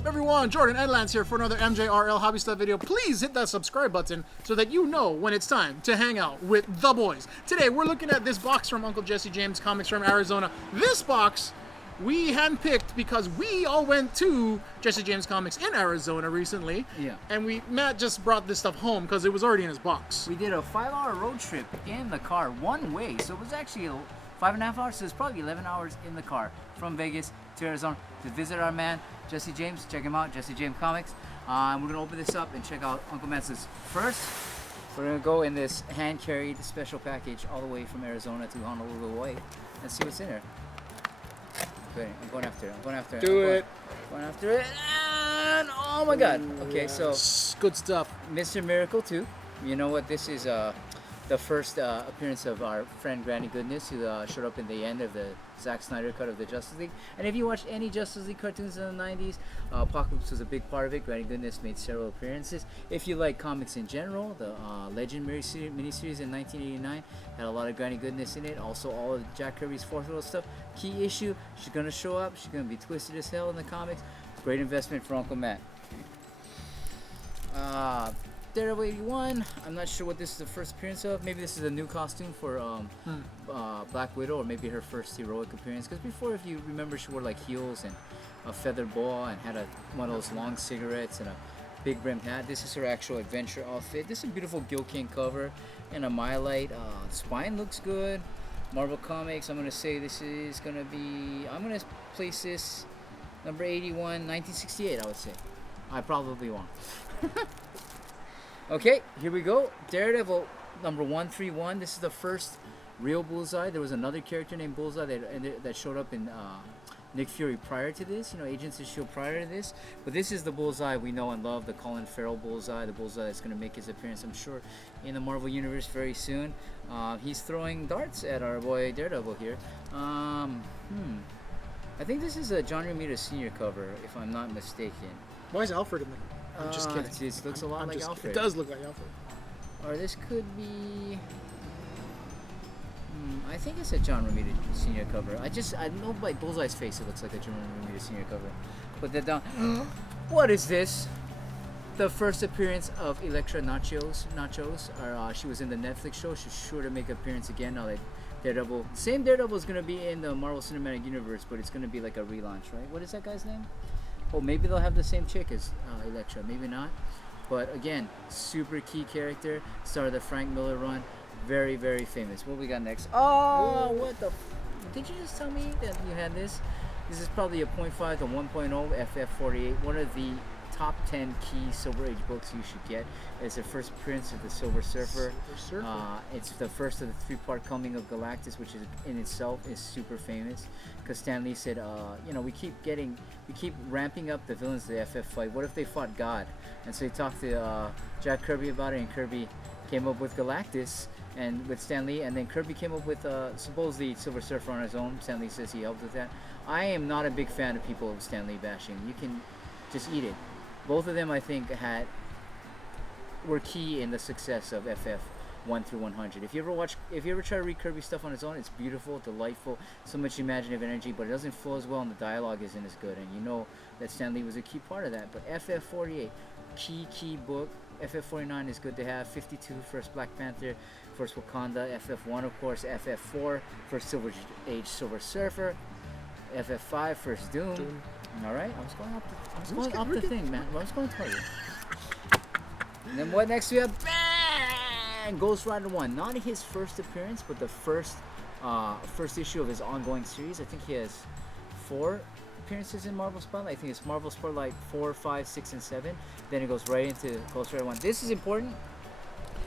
up, everyone? Jordan and Lance here for another MJRL Hobby Stuff video. Please hit that subscribe button so that you know when it's time to hang out with the boys. Today, we're looking at this box from Uncle Jesse James Comics from Arizona. This box we handpicked because we all went to Jesse James Comics in Arizona recently. Yeah. And Matt just brought this stuff home because it was already in his box. We did a 5-hour road trip in the car, one way. So it was actually 5.5 hours, so it's probably 11 hours in the car from Vegas to Arizona to visit our man, Jesse James. Check him out, Jesse James Comics. We're going to open this up and check out Uncle Matt's. First, we're going to go in this hand-carried special package all the way from Arizona to Honolulu, Hawaii, and see what's in there. Okay, I'm going after it. Going after it. And oh my God. Okay, so good stuff. Mr. Miracle 2. You know what? This is the first appearance of our friend Granny Goodness, who showed up in the end of the Zack Snyder cut of the Justice League. And if you watched any Justice League cartoons in the 90s, Apocalypse was a big part of it. Granny Goodness made several appearances. If you like comics in general, the Legend miniseries in 1989 had a lot of Granny Goodness in it. Also, all of Jack Kirby's Fourth World stuff. Key issue, she's going to show up. She's going to be twisted as hell in the comics. Great investment for Uncle Matt. Daredevil 81. I'm not sure what this is the first appearance of. Maybe this is a new costume for Black Widow, or maybe her first heroic appearance. Because before, if you remember, she wore like heels and a feather boa and had one of those long cigarettes and a big brimmed hat. This is her actual adventure outfit. This is a beautiful Gil Kane cover and a mylight. Spine looks good. Marvel Comics. I'm gonna say this is gonna be. I'm gonna place this number 81, 1968. I would say. I probably won't. Okay, here we go. Daredevil number 131. This is the first real Bullseye. There was another character named Bullseye that showed up in Nick Fury prior to this. You know, Agents of S.H.I.E.L.D. prior to this. But this is the Bullseye we know and love, the Colin Farrell Bullseye, the Bullseye that's going to make his appearance, I'm sure, in the Marvel Universe very soon. He's throwing darts at our boy Daredevil here. I think this is a John Romita Sr. cover, if I'm not mistaken. Why is Alfred in there? I'm just kidding. This looks a lot like Alfred. It does look like Alfred. Or this could be. I think it's a John Romita Sr. cover. I know by Bullseye's face it looks like a John Romita Sr. cover. Put that down. What is this? The first appearance of Elektra Nachos. She was in the Netflix show. She's sure to make an appearance again now that Daredevil. Same Daredevil is going to be in the Marvel Cinematic Universe, but it's going to be like a relaunch, right? What is that guy's name? Oh, maybe they'll have the same chick as Elektra. Maybe not. But again, super key character. Star of the Frank Miller run. Very, very famous. What we got next? Oh, what the... Did you just tell me that you had this? This is probably a 0.5 to 1.0 FF48. One of the top 10 key Silver Age books you should get. It's the first appearance of the Silver Surfer. It's the first of the 3-part coming of Galactus, which is in itself is super famous. Because Stan Lee said, we keep ramping up the villains of the FF fight. What if they fought God? And so he talked to Jack Kirby about it, and Kirby came up with Galactus and with Stan Lee, and then Kirby came up with supposedly Silver Surfer on his own. Stan Lee says he helped with that. I am not a big fan of people of Stan Lee bashing. You can just eat it. Both of them, I think, were key in the success of FF 1 through 100. If you ever try to read Kirby stuff on its own, it's beautiful, delightful, so much imaginative energy, but it doesn't flow as well, and the dialogue isn't as good. And you know that Stan Lee was a key part of that. But FF48, key book. FF49 is good to have. 52, first Black Panther, first Wakanda. FF1, of course. FF4, first Silver Age Silver Surfer. FF5, first Doom. All right, I was going up the thing, man. I was going to tell you. And then what next we have? Bang! Ghost Rider 1. Not his first appearance, but the first issue of his ongoing series. I think he has 4 appearances in Marvel Spotlight. I think it's Marvel Spotlight 4, 5, 6, and 7. Then it goes right into Ghost Rider 1. This is important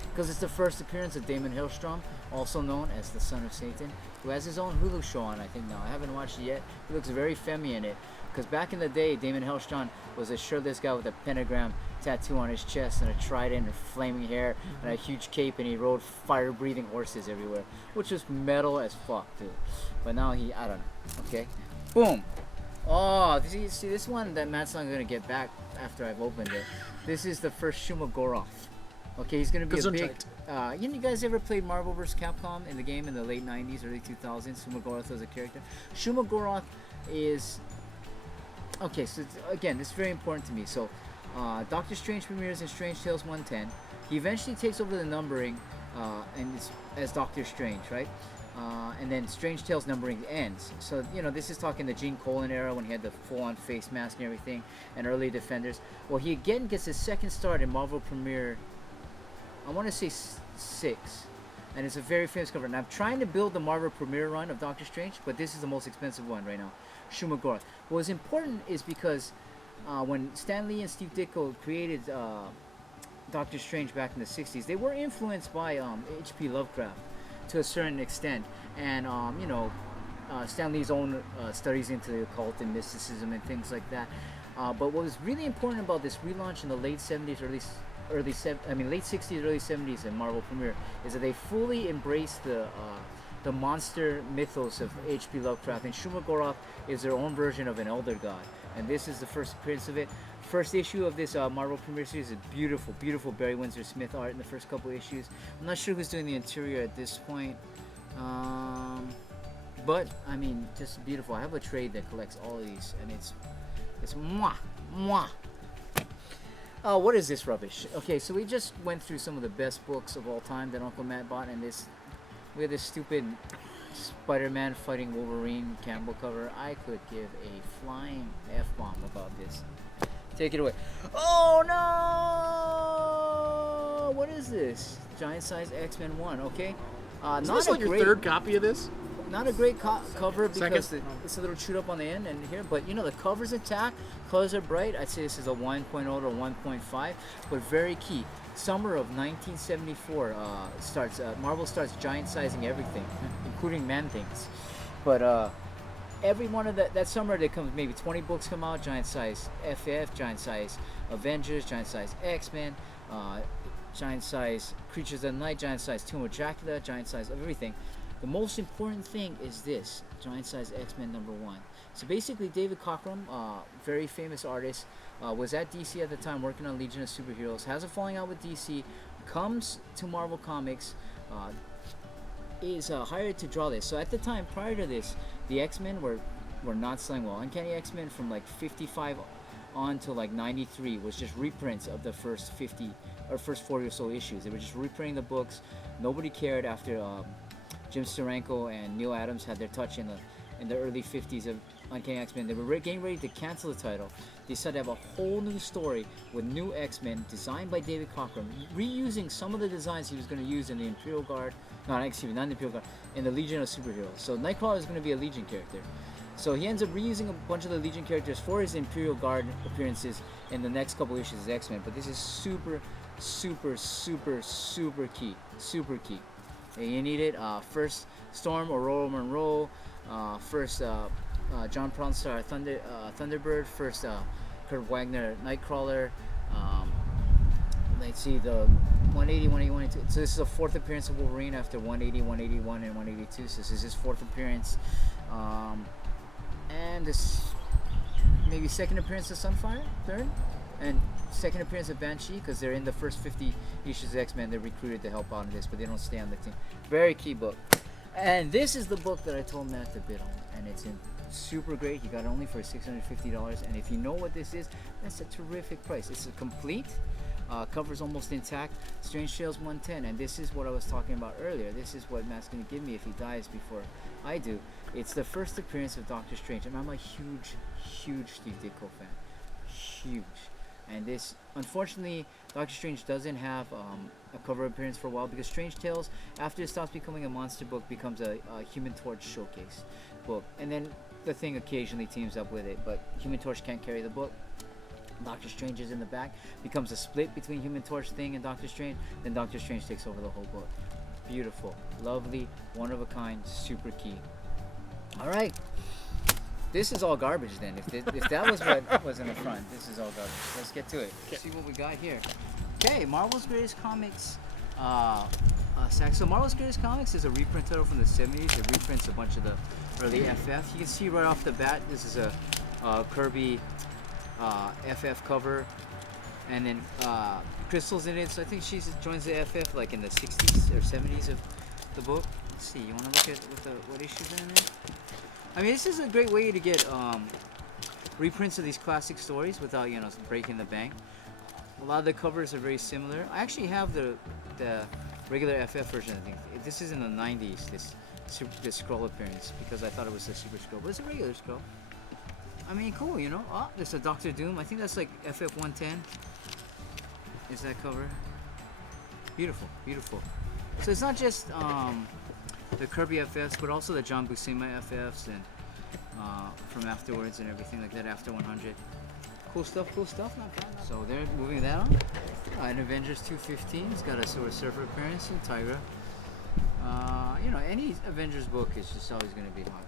because it's the first appearance of Damon Hellstrom, also known as the Son of Satan, who has his own Hulu show on, I think now. I haven't watched it yet. He looks very femmy in it. Because back in the day, Damon Hellstrom was a shirtless guy with a pentagram tattoo on his chest and a trident and flaming hair and a huge cape, and he rode fire-breathing horses everywhere, which was metal as fuck, dude. But now I don't know. Okay, boom. Oh, see this one that Matt's not gonna get back after I've opened it. This is the first Shumagoroth. Okay, he's gonna be a big. You guys ever played Marvel vs. Capcom in the game in the late 90s, early 2000s? Shumagoroth was a character. Shumagoroth is Okay, so again, this is very important to me. So, Doctor Strange premieres in Strange Tales 110. He eventually takes over the numbering, and it's as Doctor Strange, right? And then Strange Tales numbering ends. So, this is talking the Gene Colan era when he had the full-on face mask and everything, and early Defenders. Well, he again gets his second start in Marvel Premiere, I want to say 6. And it's a very famous cover. And I'm trying to build the Marvel Premiere run of Doctor Strange, but this is the most expensive one right now. Shumagora. What's important is because when Stan Lee and Steve Ditko created Doctor Strange back in the 60s, they were influenced by H.P. Lovecraft to a certain extent. And, Stan Lee's own studies into the occult and mysticism and things like that. But what was really important about this relaunch in the late 70s, late 60s, early 70s in Marvel Premiere is that they fully embraced the monster mythos of H.P. Lovecraft, and Shumagorov is their own version of an elder god, and this is the first appearance of it. First issue of this Marvel Premiere series is beautiful, beautiful Barry Windsor Smith art in the first couple issues. I'm not sure who's doing the interior at this point, but I mean, just beautiful. I have a trade that collects all of these, and it's mwah, mwah. What is this rubbish? Okay, so we just went through some of the best books of all time that Uncle Matt bought, and we had this stupid Spider-Man fighting Wolverine Campbell cover. I could give a flying F-bomb about this. Take it away. Oh no! What is this? Giant size X-Men 1, okay? Is this like your third copy of this? Not a great cover because it's a little chewed up on the end and here, but the cover's intact, colors are bright. I'd say this is a 1.0 to 1.5, but very key. Summer of 1974 starts. Marvel starts giant sizing everything, including Man-Things. But every one of that summer, there comes maybe 20 books come out. Giant size FF, giant size Avengers, giant size X-Men, giant size Creatures of the Night, giant size Tomb of Dracula, giant size of everything. The most important thing is this, giant size X-Men #1. So basically David Cockrum, very famous artist, was at DC at the time working on Legion of Superheroes, has a falling out with DC, comes to Marvel Comics, is hired to draw this. So at the time, prior to this, the X-Men were not selling well. Uncanny X-Men from like 55 on to like 93 was just reprints of the first 50 or first 40 or so issues. They were just reprinting the books. Nobody cared after Jim Steranko and Neil Adams had their touch in the early 50s of Uncanny X-Men. They were getting ready to cancel the title. They decided to have a whole new story with new X-Men designed by David Cockrum, reusing some of the designs he was going to use in the Imperial Guard. No, excuse me, not the Imperial Guard, in the Legion of Superheroes. So Nightcrawler is going to be a Legion character. So he ends up reusing a bunch of the Legion characters for his Imperial Guard appearances in the next couple issues of X-Men. But this is super, super, super, super key. Super key. You need it. First Storm, Aurora Monroe. First John Pronstar, Thunderbird. First Kurt Wagner, Nightcrawler. Let's see, the 180, 180, 182. So this is the fourth appearance of Wolverine after 180, 181, and 182. So this is his fourth appearance. And this maybe second appearance of Sunfire, third. And second appearance of Banshee, because they're in the first 50 issues of X-Men. They're recruited to help out in this, but they don't stay on the team. Very key book. And this is the book that I told Matt to bid on, and it's super great. He got it only for $650, and if you know what this is, that's a terrific price. It's a complete, cover's almost intact, Strange Tales 110, and this is what I was talking about earlier. This is what Matt's going to give me if he dies before I do. It's the first appearance of Doctor Strange, and I'm a huge, huge Steve Ditko fan. Huge. And this, unfortunately, Doctor Strange doesn't have a cover appearance for a while, because Strange Tales, after it stops becoming a monster book, becomes a Human Torch showcase book. And then the Thing occasionally teams up with it, but Human Torch can't carry the book. Doctor Strange is in the back, becomes a split between Human Torch, Thing, and Doctor Strange. Then Doctor Strange takes over the whole book. Beautiful, lovely, one of a kind, super key. All right. This is all garbage then. If that was what was in the front, this is all garbage. Let's get to it. Let's see what we got here. Okay, Marvel's Greatest Comics. So Marvel's Greatest Comics is a reprint title from the 70s. It reprints a bunch of the early FF. You can see right off the bat, this is a Kirby FF cover. And then Crystal's in it, so I think she joins the FF like in the 60s or 70s of the book. Let's see, you want to look at what issues are in there? I mean, this is a great way to get reprints of these classic stories without, you know, breaking the bank. A lot of the covers are very similar. I actually have the regular FF version. I think this is in the 90s. This scroll appearance, because I thought it was a Super Scroll, but it's a regular scroll. I mean, cool, you know. Oh, there's a Doctor Doom. I think that's like FF 110. Is that cover? Beautiful, beautiful. So it's not just the Kirby FFs, but also the John Buscema FFs and from afterwards and everything like that after 100. Cool stuff, cool stuff. Not bad. So they're moving that on. And Avengers 215. It's got a Silver Surfer appearance and Tigra. You know, any Avengers book is just always going to be hot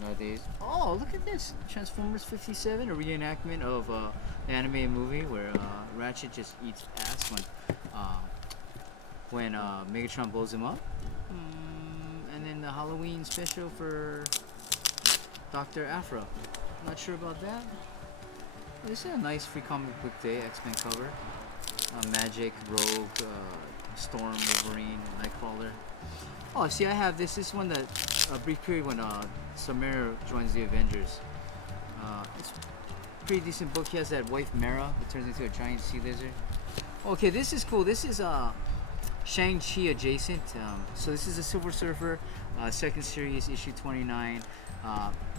nowadays. Oh, look at this! Transformers 57, a reenactment of the animated movie where Ratchet just eats ass when Megatron blows him up. And then the Halloween special for Dr. Aphra. Not sure about that. This is a nice free comic book day X-Men cover. Magic, Rogue, Storm, Wolverine, Nightcrawler. Oh, see, I have this. This is one that a brief period when Samara joins the Avengers. It's a pretty decent book. He has that wife Mara that turns into a giant sea lizard. Okay, this is cool. This is Shang-Chi adjacent. So this is a Silver Surfer, second series, issue 29.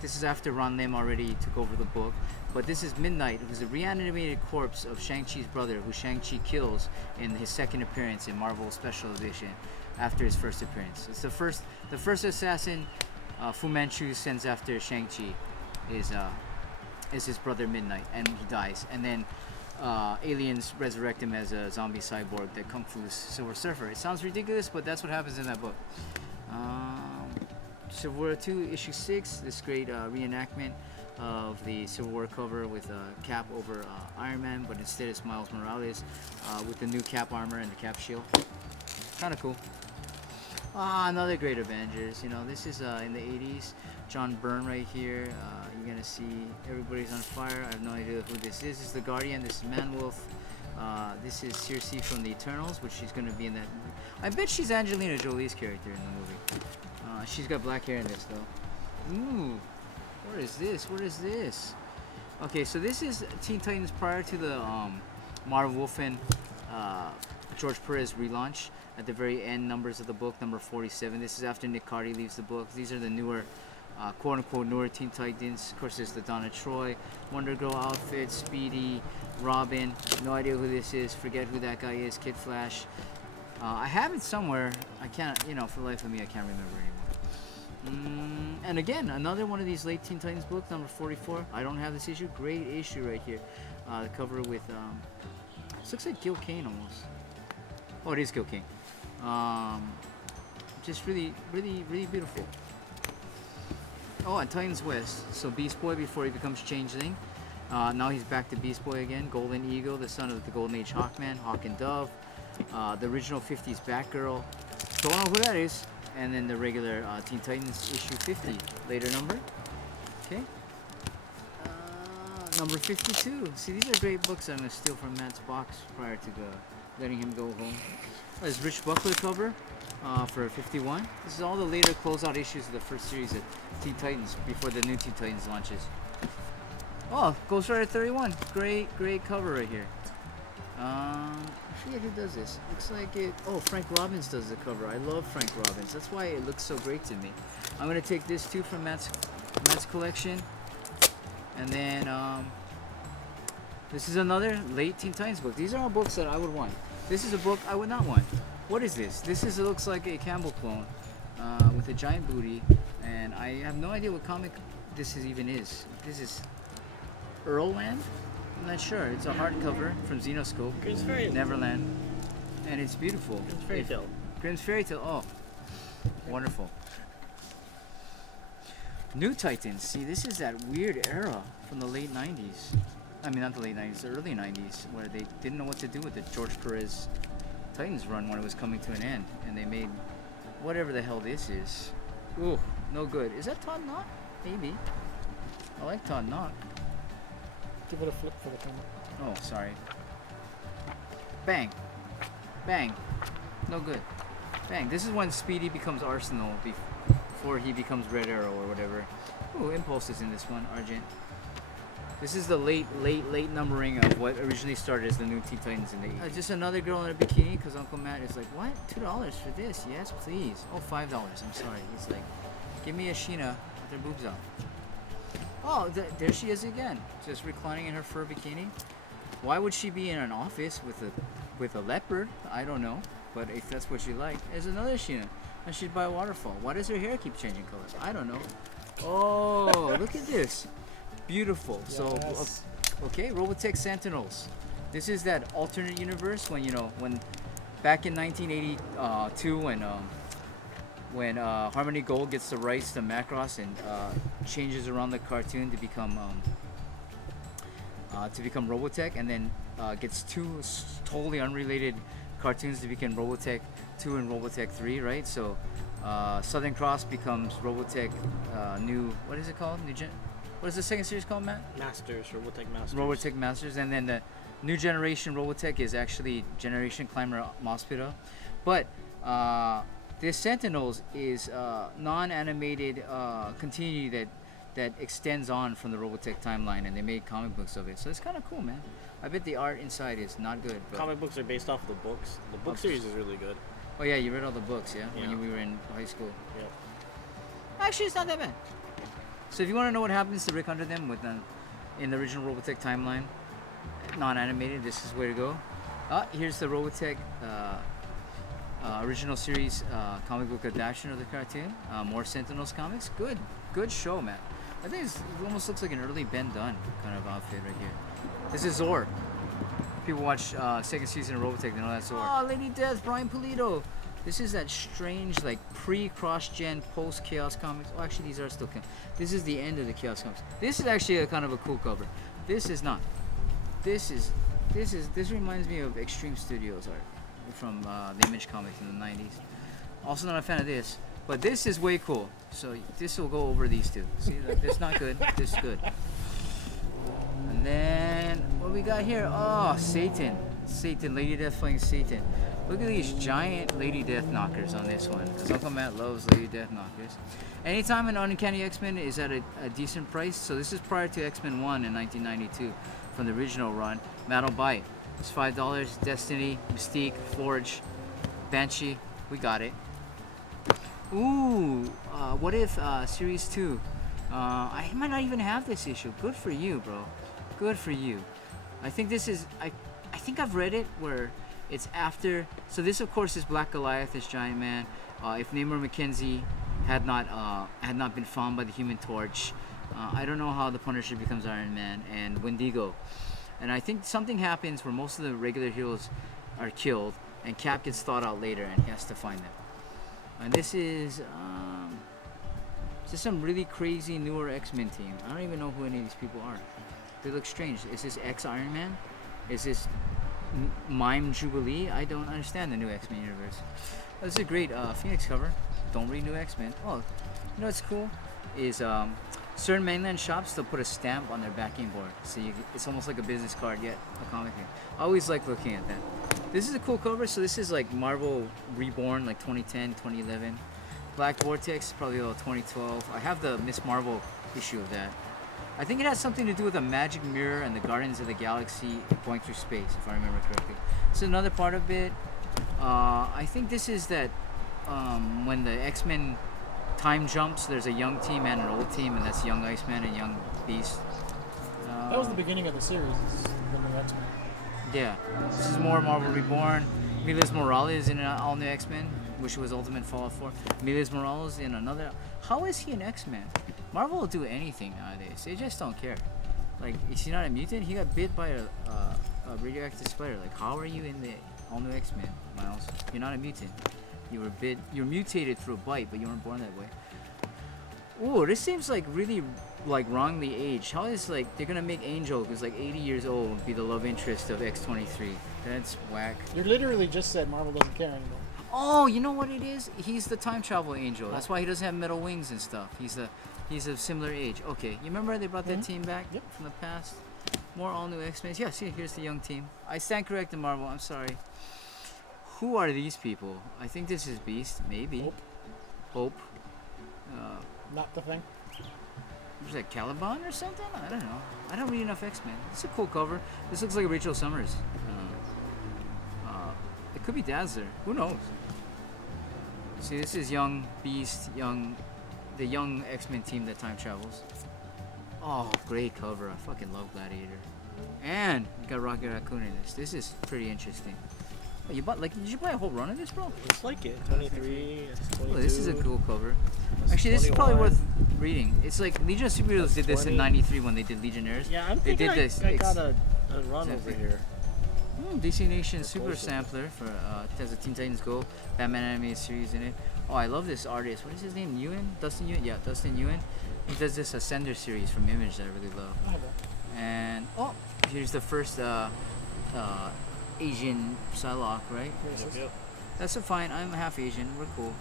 This is after Ron Lim already took over the book. But this is Midnight, who's the reanimated corpse of Shang-Chi's brother, who Shang-Chi kills in his second appearance in Marvel Special Edition after his first appearance. It's the first assassin Fu Manchu sends after Shang-Chi is his brother Midnight, and he dies. And then aliens resurrect him as a zombie cyborg that Kung Fu's Silver Surfer. It sounds ridiculous, but that's what happens in that book. Civil War 2, issue 6, this great reenactment of the Civil War cover with Cap over Iron Man, but instead it's Miles Morales with the new Cap armor and the Cap shield. Kind of cool. Another great Avengers. You know, this is in the 80s. John Byrne right here. You're gonna see everybody's on fire. I have no idea who this is. This is the Guardian. This is Manwolf. This is Circe from the Eternals, which she's gonna be in that movie. I bet she's Angelina Jolie's character in the movie. She's got black hair in this though. Ooh, what is this? What is this? Okay, so this is Teen Titans prior to the Marv Wolfman, George Perez relaunch. At the very end numbers of the book, number 47. This is after Nick Cardy leaves the book. These are the newer, quote-unquote, newer Teen Titans. Of course, there's the Donna Troy, Wonder Girl outfit, Speedy, Robin. No idea who this is. Forget who that guy is. Kid Flash. I have it somewhere. I can't, you know, for the life of me, I can't remember anymore. And again, another one of these late Teen Titans books, number 44. I don't have this issue. Great issue right here. The cover with, this looks like Gil Kane almost. Oh, it is Gil Kane. Just really, really, really beautiful. Oh, and Titans West. So Beast Boy before he becomes Changeling. Now he's back to Beast Boy again. Golden Eagle, the son of the Golden Age Hawkman, Hawk and Dove. The original 50s Batgirl. Don't know who that is. And then the regular Teen Titans issue 50, later number. Okay. Number 52. See, these are great books I'm going to steal from Matt's box prior to letting him go home. There's Rich Buckler cover for 51. This is all the later closeout issues of the first series of Teen Titans before the new Teen Titans launches. Oh, Ghost Rider 31. Great, great cover right here. I forget who does this. Looks like it. Oh, Frank Robbins does the cover. I love Frank Robbins. That's why it looks so great to me. I'm gonna take this too from Matt's collection, and then this is another late Teen Titans book. These are all books that I would want. This is a book I would not want. What is this? This is, it looks like a Campbell clone with a giant booty, and I have no idea what comic this even is. This is Earlland? I'm not sure. It's a hardcover from Xenoscope. Grimm's Fairy Tale. Neverland. And it's beautiful. Grimm's Fairy Tale. Grimm's Fairy Tale. Oh, wonderful. New Titans. See, this is that weird era from the late 90s. I mean, not the late 90s, the early 90s, where they didn't know what to do with the George Perez Titans run when it was coming to an end. And they made whatever the hell this is. Ooh, no good. Is that Todd Knott? Maybe. I like Todd Knott. Give it a flip for the camera. Oh, sorry. Bang. Bang. No good. Bang. This is when Speedy becomes Arsenal before he becomes Red Arrow or whatever. Ooh, Impulse is in this one. Argent. This is the late numbering of what originally started as the new Teen Titans in the 80s. Just another girl in a bikini because Uncle Matt is like, what? $2 for this? Yes, please. Oh, $5. I'm sorry. He's like, give me a Sheena with her boobs out. Oh, there she is again, just reclining in her fur bikini. Why would she be in an office with a leopard? I don't know, but if that's what you like, there's another Sheena, and she's by a waterfall. Why does her hair keep changing colors? I don't know. Oh, look at this. Beautiful. Yes. So, okay, Robotech Sentinels. This is that alternate universe when back in 1982 when Harmony Gold gets the rights to Macross and changes around the cartoon to become Robotech, and then gets two totally unrelated cartoons to become Robotech 2 and Robotech 3, right? So Southern Cross becomes Robotech new. What is it called? What is the second series called, Matt? Masters, Robotech Masters. Robotech Masters, and then the new generation Robotech is actually Generation Climber Mospita. But the Sentinels is non-animated continuity that extends on from the Robotech timeline, and they made comic books of it. So it's kind of cool, man. I bet the art inside is not good. But comic books are based off the books. The book series is really good. Oh yeah, you read all the books, yeah? When we were in high school. Yeah. Actually, it's not that bad. So if you want to know what happens to Rick Under them in the original Robotech timeline, non-animated, this is where to go. Here's the Robotech original series comic book adaptation of the cartoon. More Sentinels comics. Good show, man. I think it almost looks like an early Ben Dunn kind of outfit right here. This is Zor. People watch second season of Robotech, they know that's Zor. Oh, Lady Death, Brian Pulido. This is that strange, like, pre-cross-gen, post-Chaos comics. Oh, actually, these are still... This is the end of the Chaos comics. This is actually a kind of a cool cover. This is not. This reminds me of Extreme Studios art from the Image comics in the 90s. Also not a fan of this, but this is way cool. So this will go over these two. See, like, this not good. This is good. And then, what we got here? Oh, Satan. Lady Death playing Satan. Look at these giant Lady Death knockers on this one, because Uncle Matt loves Lady Death knockers. Anytime an Uncanny X-Men is at a decent price, so this is prior to X-Men 1 in 1992 from the original run, Matt will buy it. It's $5. Destiny, Mystique, Forge, Banshee, we got it. Ooh, what if Series 2? I might not even have this issue. Good for you, bro. Good for you. I think this is, I think I've read it where it's after. So this, of course, is Black Goliath, this giant man. If Namor McKenzie had not been found by the Human Torch, I don't know how the Punisher becomes Iron Man and Wendigo. And I think something happens where most of the regular heroes are killed, and Cap gets thawed out later, and he has to find them. And this is just some really crazy newer X-Men team. I don't even know who any of these people are. They look strange. Is this X-Iron Man? Is this Mime Jubilee? I don't understand the new X-Men universe. This is a great Phoenix cover. Don't read new X-Men. Oh, you know what's cool? Is certain mainland shops, they'll put a stamp on their backing board. So it's almost like a business card, yet a comic thing. I always like looking at that. This is a cool cover. So this is like Marvel Reborn, like 2010, 2011. Black Vortex, probably about 2012. I have the Miss Marvel issue of that. I think it has something to do with the magic mirror and the Guardians of the Galaxy going through space, if I remember correctly. So another part of it, I think this is that when the X-Men time jumps, there's a young team and an old team, and that's Young Iceman and Young Beast. That was the beginning of the series, the new X-Men. Yeah, this is more Marvel Reborn. Miles Morales in an all-new X-Men, which was Ultimate Fallout 4. Miles Morales in another... How is he an X-Men? Marvel will do anything nowadays. They just don't care. Like, is he not a mutant? He got bit by a radioactive spider. Like, how are you in the all-new X-Men, Miles? You're not a mutant. You were bit. You're mutated through a bite, but you weren't born that way. Ooh, this seems like really like wrongly aged. How is like they're gonna make Angel, who's like 80 years old, be the love interest of X-23? That's whack. You literally just said Marvel doesn't care anymore. Oh, you know what it is? He's the time travel Angel. That's why he doesn't have metal wings and stuff. He's of similar age. Okay, you remember they brought that team back from the past? More all-new X-Men. Yeah, see, here's the young team. I stand corrected, Marvel. I'm sorry. Who are these people? I think this is Beast. Maybe. Hope. Not the Thing. was that Caliban or something? I don't know. I don't read enough X-Men. It's a cool cover. This looks like Rachel Summers. It could be Dazzler. Who knows? See, this is Young Beast, the young X-Men team that time travels. Oh, great cover. I fucking love Gladiator. And you got Rocket Raccoon in this. This is pretty interesting. Oh, you bought did you buy a whole run of this, bro? It's like it. 23, it's 22. Oh, this is a cool cover. It's Actually, this is probably 21. worth reading. It's like Legion of Superheroes did this in 20. '93 when they did Legionnaires. Yeah, I'm They thinking did this. I got a run over Exactly. here. DC Nation Super close. Sampler for it has a Teen Titans Go Batman animated series in it. Oh, I love this artist. What is his name? Ewan? Dustin Ewan? Yeah, Dustin Ewan. He does this Ascender series from Image that I really love. And oh, here's the first Asian Psylocke, right? Yep. That's a fine. I'm half Asian. We're cool.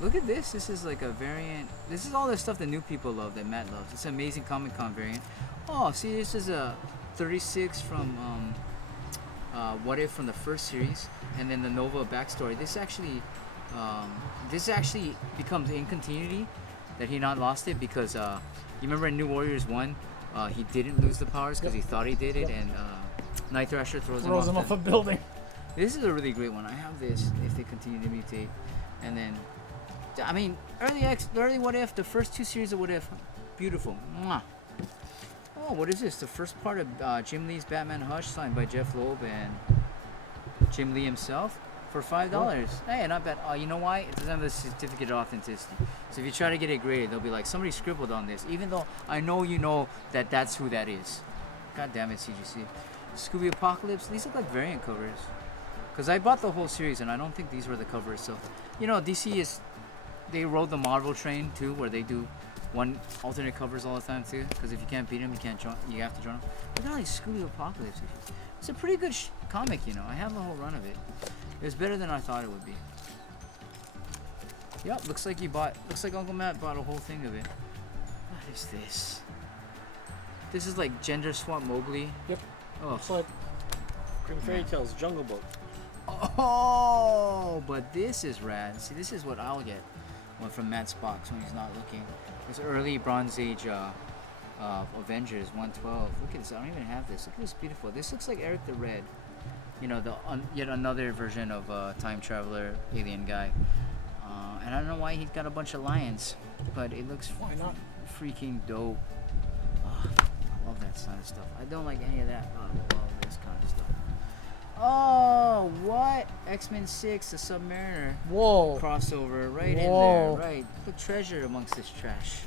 Look at this. This is like a variant. This is all the stuff that new people love, that Matt loves. It's an amazing Comic Con variant. Oh, see, this is a 36 from What If from the first series, and then the Nova backstory. This actually becomes in continuity that he not lost it because you remember in New Warriors 1, he didn't lose the powers because he thought he did it, and Night Thrasher throws him off a building. This is a really great one. I have this if they continue to mutate. And then, I mean, early What If, the first two series of What If, beautiful. Mwah. Oh, what is this? The first part of Jim Lee's Batman Hush, signed by Jeff Loeb and Jim Lee himself for $5. Hey, not bad. You know why? It doesn't have the certificate of authenticity. So if you try to get it graded, they'll be like, somebody scribbled on this, even though I know you know that that's who that is. God damn it, CGC. Scooby Apocalypse. These look like variant covers. Because I bought the whole series, and I don't think these were the covers. So, you know, DC they rode the Marvel train too, where they do one alternate covers all the time too. Because if you can't beat them, you have to join them. Look at all these Scooby Apocalypse issues. It's a pretty good comic, you know. I have a whole run of it. It was better than I thought it would be. Yep, looks like Uncle Matt bought a whole thing of it. What is this? This is like gender swap Mowgli. Yep. Oh. It's like Green Fairy Tales, Jungle Book. Oh, but this is rad. See, this is what I'll get from Matt's box when he's not looking. This early Bronze Age Avengers 112. Look at this. I don't even have this. Look at this beautiful. This looks like Eric the Red. You know, yet another version of time traveler alien guy. And I don't know why he's got a bunch of lions, but it looks why not? freaking dope. Oh, I love that kind of stuff. I don't like any of that. I love this kind of stuff. Oh, what? X-Men 6, the Submariner Whoa. crossover right in there. Whoa. Right. Look, treasure amongst this trash.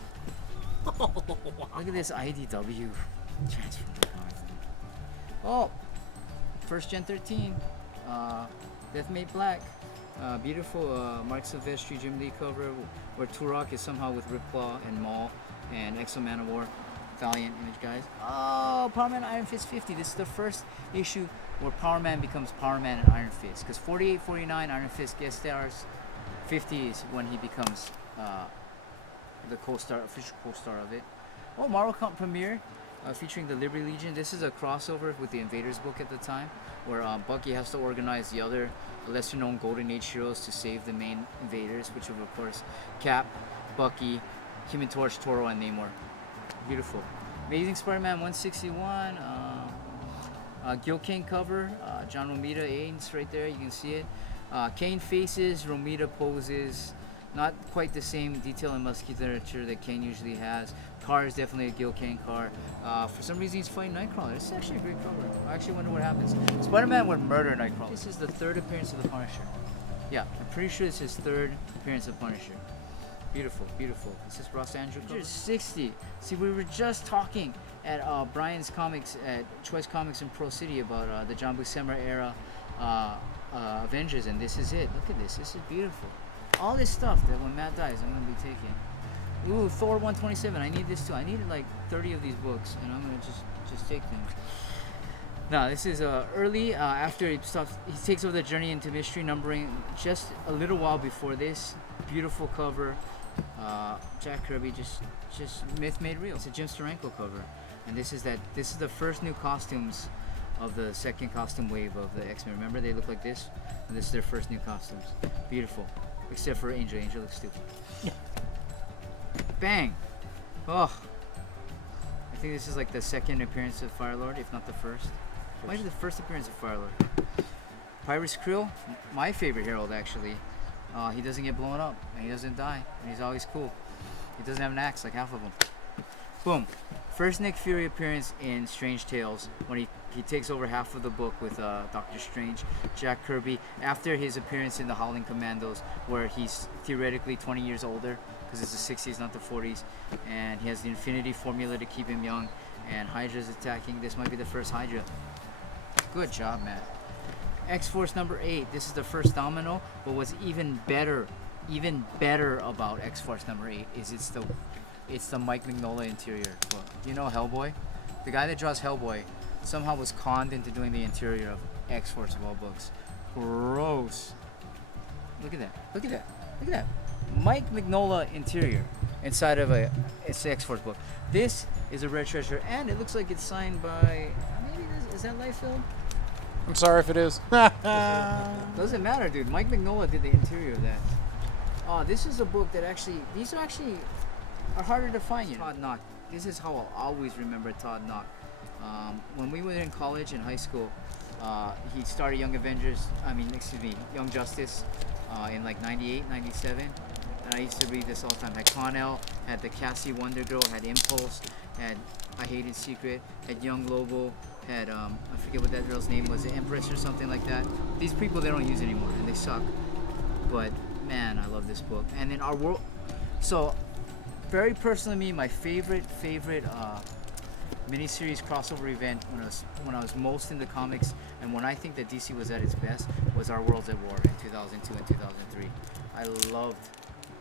Look at this IDW Transformer. Oh, first Gen 13. Death Made Black. Beautiful Mark Silvestri Jim Lee cover where Turok is somehow with Ripclaw and Maul and Exo Man of War. Valiant Image guys. Oh, Power Man Iron Fist 50. This is the first issue where Power Man becomes Power Man and Iron Fist. Because 48, 49, Iron Fist guest stars. 50 is when he becomes the official co-star of it. Oh, Marvel Comp premiere featuring the Liberty Legion. This is a crossover with the Invaders book at the time, where Bucky has to organize the other lesser-known Golden Age heroes to save the main invaders, which are of course Cap, Bucky, Human Torch, Toro, and Namor. Beautiful. Amazing Spider-Man 161. Gil Kane cover. John Romita Ains right there. You can see it. Kane faces, Romita poses. Not quite the same detail and musculature that Kane usually has. Car is definitely a Gil Kane car. For some reason he's fighting Nightcrawler. This is actually a great cover. I actually wonder what happens. Spider-Man would murder Nightcrawler. This is the third appearance of the Punisher. Yeah, I'm pretty sure it's his third appearance of Punisher. Beautiful, beautiful. This is Ross Andrew. 60. See, we were just talking at Brian's Comics at Choice Comics in Pro City about the John Buscema era Avengers, and this is it. Look at this. This is beautiful. All this stuff that when Matt dies, I'm gonna be taking. Ooh, Thor 127. I need this too. I needed like 30 of these books, and I'm gonna just take them. Now, this is early after he takes over the journey into mystery numbering. Just a little while before this, beautiful cover. Jack Kirby, just myth made real. It's a Jim Steranko cover, and this is the first new costumes of the second costume wave of the X-Men. Remember, they look like this, and this is their first new costumes. Beautiful, except for Angel. Angel looks stupid. Bang! Oh, think this is like the second appearance of Firelord, if not the first. Might be the first appearance of Firelord. Pyrus Krill, my favorite Herald actually. He doesn't get blown up, and he doesn't die, and he's always cool. He doesn't have an axe like half of them. Boom. First Nick Fury appearance in Strange Tales when he takes over half of the book with Doctor Strange, Jack Kirby, after his appearance in the Howling Commandos, where he's theoretically 20 years older, because it's the 60s, not the 40s, and he has the Infinity Formula to keep him young, and Hydra's attacking. This might be the first Hydra. Good job, man. X-Force number 8. This is the first Domino, but what's even better about X-Force number 8 is it's the Mike Mignola interior book. You know Hellboy? The guy that draws Hellboy somehow was conned into doing the interior of X-Force of all books. Gross. Look at that. Look at that. Look at that. Mike Mignola interior inside of it's the X-Force book. This is a rare treasure, and it looks like it's signed by, maybe is that Liefeld? I'm sorry if it is. Doesn't matter, dude. Mike Mignola did the interior of that. Oh, this is a book that these are harder to find. You know? Todd Knock. This is how I'll always remember Todd Knock. When we were in college and high school, he started Young Justice in like 98, 97. And I used to read this all the time. Had Connell, had the Cassie Wonder Girl, had Impulse, had I Hated Secret, had Young Lobo, had I forget what that girl's name was, the Empress or something like that. These people they don't use anymore and they suck. But man, I love this book. And then our world. So, very personally, me, my favorite miniseries crossover event when I was most into comics and when I think that DC was at its best was Our Worlds at War in 2002 and 2003. I loved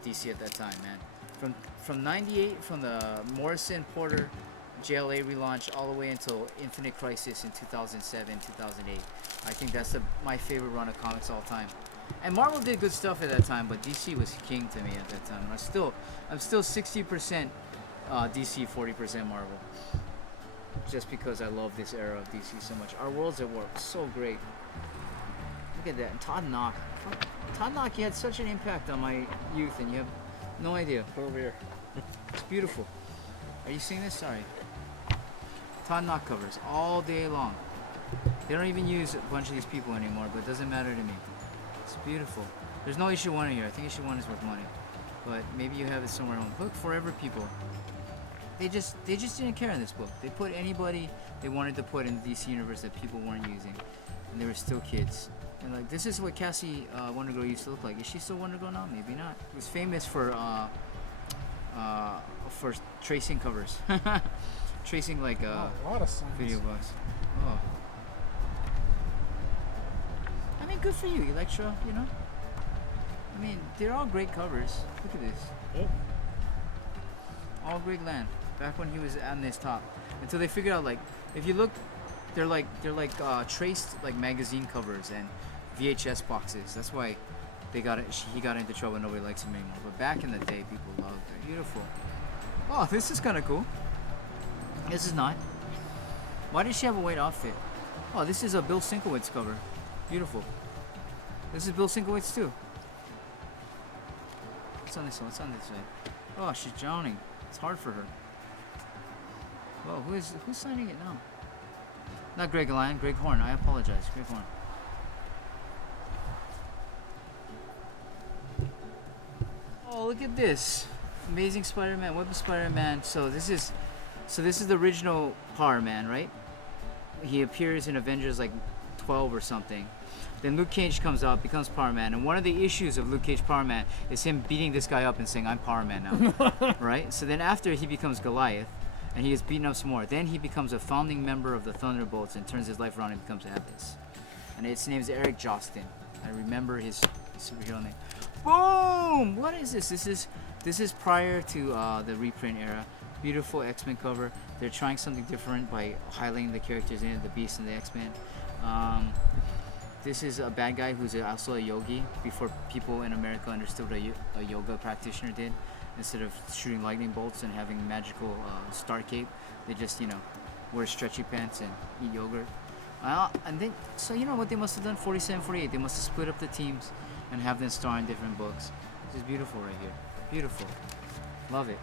DC at that time, man. From 98, from the Morrison Porter JLA relaunch all the way until Infinite Crisis in 2007, 2008. I think that's my favorite run of comics all time. And Marvel did good stuff at that time, but DC was king to me at that time. And I'm still 60% DC, 40% Marvel. Just because I love this era of DC so much. Our Worlds at War, so great. Look at that. And Todd Knock. Todd Knock, he had such an impact on my youth, and you have no idea. Over here. It's beautiful. Are you seeing this? Sorry. Todd Knock covers all day long. They don't even use a bunch of these people anymore, but it doesn't matter to me. It's beautiful. There's no issue 1 here. I think issue 1 is worth money. But maybe you have it somewhere else. Look, Forever People. They just didn't care in this book. They put anybody they wanted to put in the DC universe that people weren't using. And they were still kids. And like, this is what Cassie Wonder Girl used to look like. Is she still Wonder Girl now? Maybe not. It was famous for tracing covers. Tracing like a lot of signs. video bucks. Oh. I mean, good for you, Elektra, you know? I mean, they're all great covers. Look at this. Yep. All Greg Land. Back when he was on this top. Until they figured out, like, if you look, they're like traced like magazine covers and VHS boxes. That's why he got into trouble and nobody likes him anymore. But back in the day, people loved it. Beautiful. Oh, this is kind of cool. This is not. Why does she have a white outfit? Oh, this is a Bill Sienkiewicz cover. Beautiful. This is Bill Sienkiewicz too. What's on this one? What's on this side? Oh, she's drowning. It's hard for her. Whoa, who's signing it now? Not Greg Lyon, Greg Horn. I apologize, Greg Horn. Oh, look at this. Amazing Spider-Man, Web of Spider-Man. So this is the original Power Man, right? He appears in Avengers like 12 or something. Then Luke Cage comes out, becomes Power Man, and one of the issues of Luke Cage Power Man is him beating this guy up and saying, "I'm Power Man now," right? So then after he becomes Goliath, and he is beaten up some more, then he becomes a founding member of the Thunderbolts and turns his life around and becomes Abyss. And his name is Eric Jostin. I remember his superhero name. Boom! What is this? This is prior to the reprint era. Beautiful X-Men cover. They're trying something different by highlighting the characters in it, the Beast and the X-Men. This is a bad guy who's also a yogi before people in America understood what a yoga practitioner did. Instead of shooting lightning bolts and having magical star cape, they just, wear stretchy pants and eat yogurt. And then, so you know what they must have done? 47, 48. They must have split up the teams and have them star in different books. This is beautiful right here. Beautiful. Love it.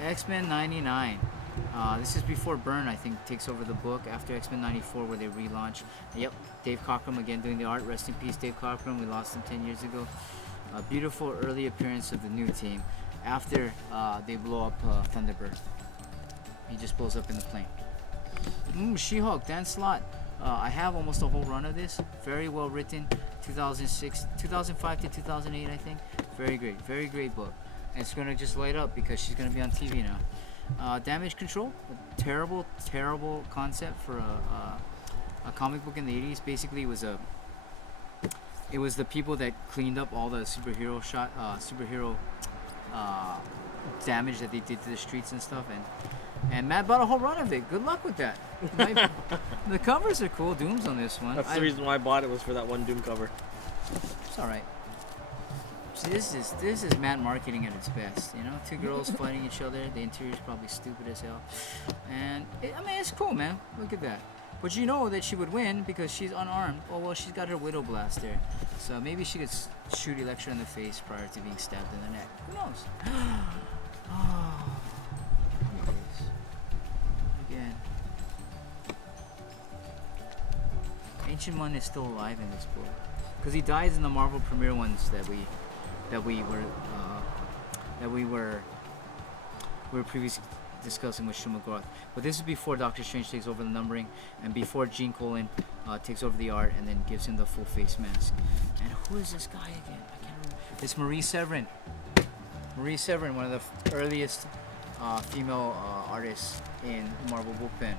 X-Men 99. This is before Byrne, I think, takes over the book after X-Men 94, where they relaunch. Yep, Dave Cockrum again doing the art. Rest in peace, Dave Cockrum. We lost him 10 years ago. A beautiful early appearance of the new team after they blow up Thunderbird. He just blows up in the plane. She-Hulk, Dan Slott. I have almost a whole run of this. Very well written. 2005 to 2008, I think. Very great book. And it's gonna just light up because she's gonna be on TV now. Damage Control, a terrible concept for a comic book in the 80s. Basically, it was the people that cleaned up all the superhero damage that they did to the streets and stuff. And Matt bought a whole run of it. Good luck with that. The covers are cool. Doom's on this one. That's the reason why I bought it, was for that one Doom cover. It's all right. This is Matt marketing at its best, you know. Two girls fighting each other. The interior's probably stupid as hell, and I mean, it's cool, man. Look at that. But you know that she would win because she's unarmed. Oh well, she's got her Widow Blaster, so maybe she could shoot Elektra in the face prior to being stabbed in the neck. Who knows? Oh, look at this. Again, Ancient One is still alive in this book because he dies in the Marvel premiere ones that we were previously discussing with Shuma Gorath. But this is before Doctor Strange takes over the numbering and before Gene Colan takes over the art and then gives him the full face mask. And who is this guy again? I can't remember. It's Marie Severin. Marie Severin, one of the earliest female artists in Marvel Bookpen.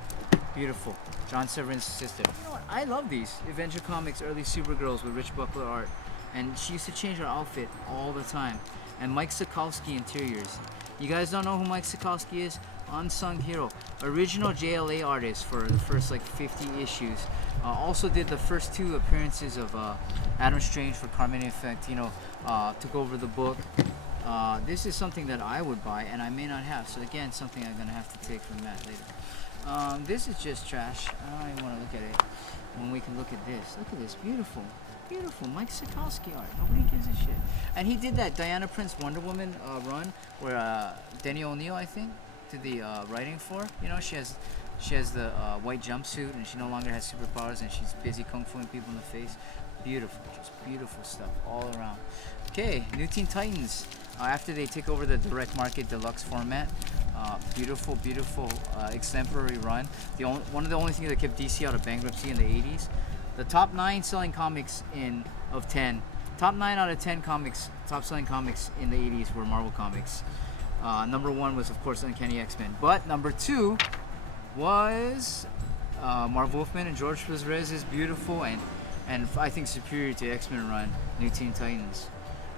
Beautiful. John Severin's sister. You know what? I love these Avenger Comics early Supergirls with Rich Buckler art. And she used to change her outfit all the time. And Mike Sikowski interiors. You guys don't know who Mike Sikowski is? Unsung hero. Original JLA artist for the first like 50 issues. Also did the first 2 appearances of Adam Strange for Carmine Infantino. Took over the book. This is something that I would buy and I may not have. So again, something I'm going to have to take from Matt later. This is just trash. I don't even want to look at it. When we can look at this. Look at this. Beautiful. Beautiful Mike Sikowski art. Nobody gives a shit. And he did that Diana Prince Wonder Woman run where Denny O'Neil, I think, did the writing for. You know, she has the white jumpsuit and she no longer has superpowers and she's busy kung fuing people in the face. Beautiful, just beautiful stuff all around. Okay, New Teen Titans. After they take over the direct market deluxe format, beautiful exemplary run. One of the only things that kept DC out of bankruptcy in the 80s. The top 9 selling comics of 10. Top 9 out of 10 comics, top selling comics in the 80s were Marvel Comics. Number 1 was, of course, Uncanny X-Men. But number 2 was Marv Wolfman and George Perez's beautiful and I think superior to X-Men run, New Teen Titans.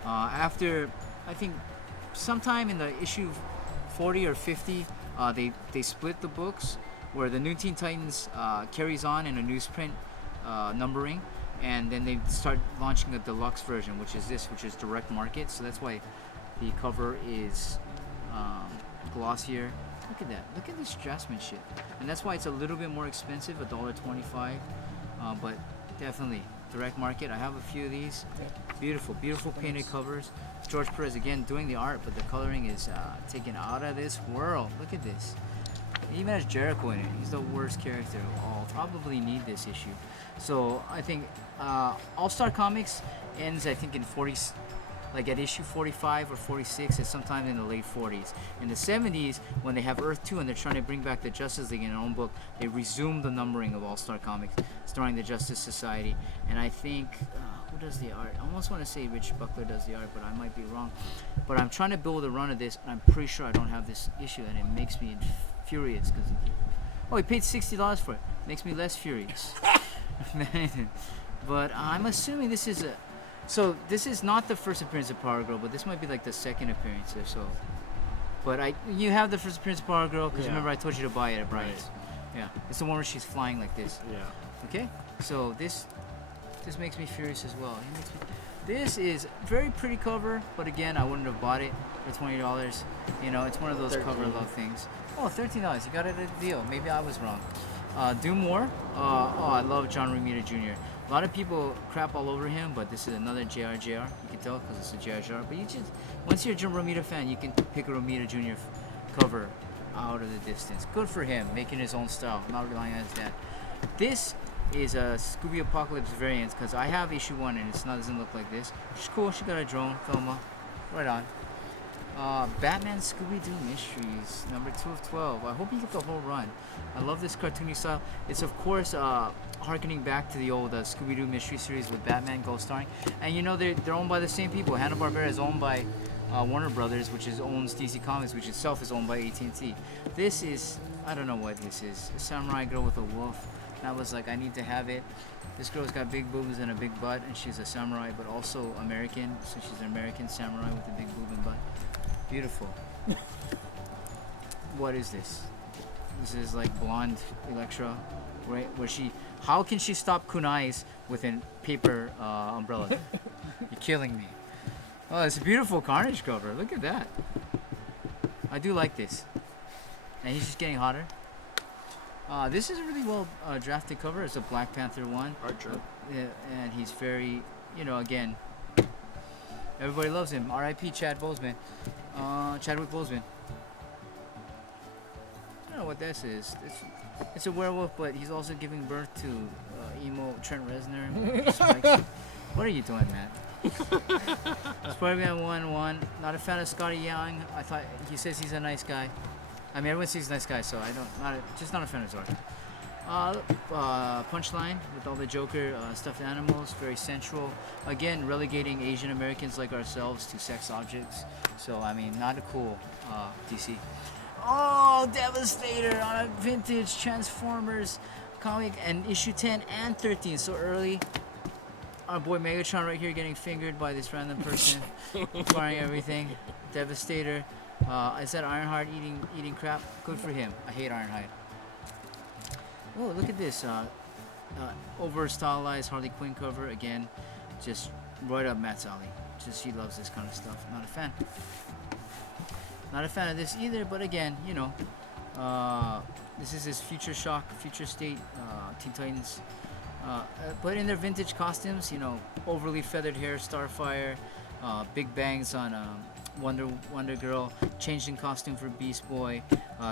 After, I think, sometime in the issue 40 or 50, they split the books where the New Teen Titans carries on in a newsprint numbering, and then they start launching a deluxe version, which is direct market. So that's why the cover is glossier. Look at that. Look at this draftsmanship, and that's why it's a little bit more expensive, $1.25. But definitely direct market. I have a few of these. Beautiful painted covers. George Perez again doing the art, but the coloring is taken out of this world. Look at this. It even has Jericho in it. He's the worst character of all. Probably need this issue. So I think All-Star Comics ends, I think, in 40s, like at issue 45 or 46, and sometime in the late 40s. In the 70s, when they have Earth 2 and they're trying to bring back the Justice League in their own book, they resume the numbering of All-Star Comics, starring the Justice Society. And I think, who does the art? I almost want to say Rich Buckler does the art, but I might be wrong. But I'm trying to build a run of this, and I'm pretty sure I don't have this issue, and it makes me furious because he paid $60 for it. Makes me less furious. But I'm assuming this is this is not the first appearance of Power Girl, but this might be like the second appearance or so. But you have the first appearance of Power Girl because remember I told you to buy it at Brian's. Right. Yeah, it's the one where she's flying like this. Yeah. Okay, so this makes me furious as well. This is very pretty cover, but again, I wouldn't have bought it for $20. You know, it's one of those cover love things. Oh, $13. You got it at a deal. Maybe I was wrong. Do More. I love John Romita Jr. A lot of people crap all over him, but this is another JR. You can tell because it's a JR. But once you're a John Romita fan, you can pick a Romita Jr. cover out of the distance. Good for him, making his own style, not relying on his dad. This is a Scooby Apocalypse variant because I have issue 1 and it doesn't look like this. Which is cool. She got a drone, Thelma. Right on. Batman Scooby-Doo Mysteries, number 2 of 12. I hope you get the whole run. I love this cartoony style. It's of course harkening back to the old Scooby-Doo Mystery series with Batman ghost starring. And you know they're owned by the same people. Hanna-Barbera is owned by Warner Brothers, which owns DC Comics, which itself is owned by AT&T. This is, I don't know what this is. A samurai girl with a wolf. And I was like, I need to have it. This girl's got big boobs and a big butt, and she's a samurai, but also American. So she's an American samurai with a big boob and butt. Beautiful. What is this? This is like blonde Elektra, right? Where she, how can she stop kunais with a paper umbrella? You're killing me. Oh, it's a beautiful Carnage cover. Look at that. I do like this. And he's just getting hotter. This is a really well drafted cover. It's a Black Panther one. And he's very, you know, again, everybody loves him. R.I.P. Chadwick Boseman. I don't know what this is. It's a werewolf, but he's also giving birth to emo Trent Reznor. What are you doing, man? Spider-Man 1-1. Not a fan of Scotty Young. I thought he says he's a nice guy. I mean, everyone sees a nice guy, so just not a fan of Zork. Punchline with all the Joker stuffed animals, very sensual. Again, relegating Asian Americans like ourselves to sex objects. So, I mean, not a cool DC. Oh, Devastator on a vintage Transformers comic, and issue 10 and 13, so early. Our boy Megatron right here getting fingered by this random person, firing everything. Devastator. Is that Ironheart eating crap? Good for him. I hate Ironhide. Oh, look at this. Over stylized Harley Quinn cover. Again, just right up Matt's alley. Just, she loves this kind of stuff. Not a fan. Not a fan of this either, but again, you know, this is his Future Shock, Future State Teen Titans. But in their vintage costumes, you know, overly feathered hair, Starfire, big bangs on Wonder Girl, changing costume for Beast Boy,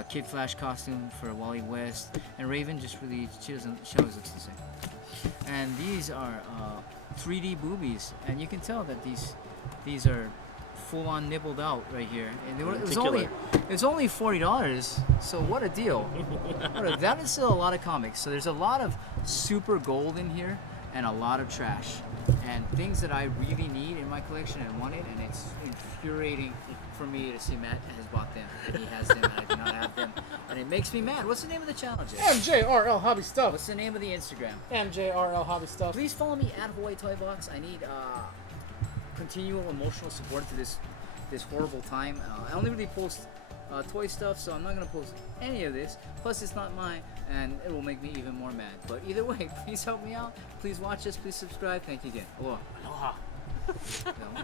Kid Flash costume for Wally West, and Raven just really, she always looks the same. And these are 3D boobies, and you can tell that these are full-on nibbled out right here. And it was only $40, so what a deal. That is still a lot of comics. So there's a lot of super gold in here and a lot of trash and things that I really need in my collection and wanted, and it's infuriating for me to see Matt has bought them and he has them and I do not have them, and it makes me mad. What's the name of the challenge? MJRL Hobby Stuff. What's the name of the Instagram? MJRL Hobby Stuff. Please follow me at Hawaii Toy Box. I need continual emotional support through this horrible time. I only really post toy stuff, so I'm not going to post any of this. Plus, it's not mine, and it will make me even more mad. But either way, please help me out. Please watch us. Please subscribe. Thank you again. Aloha. Aloha.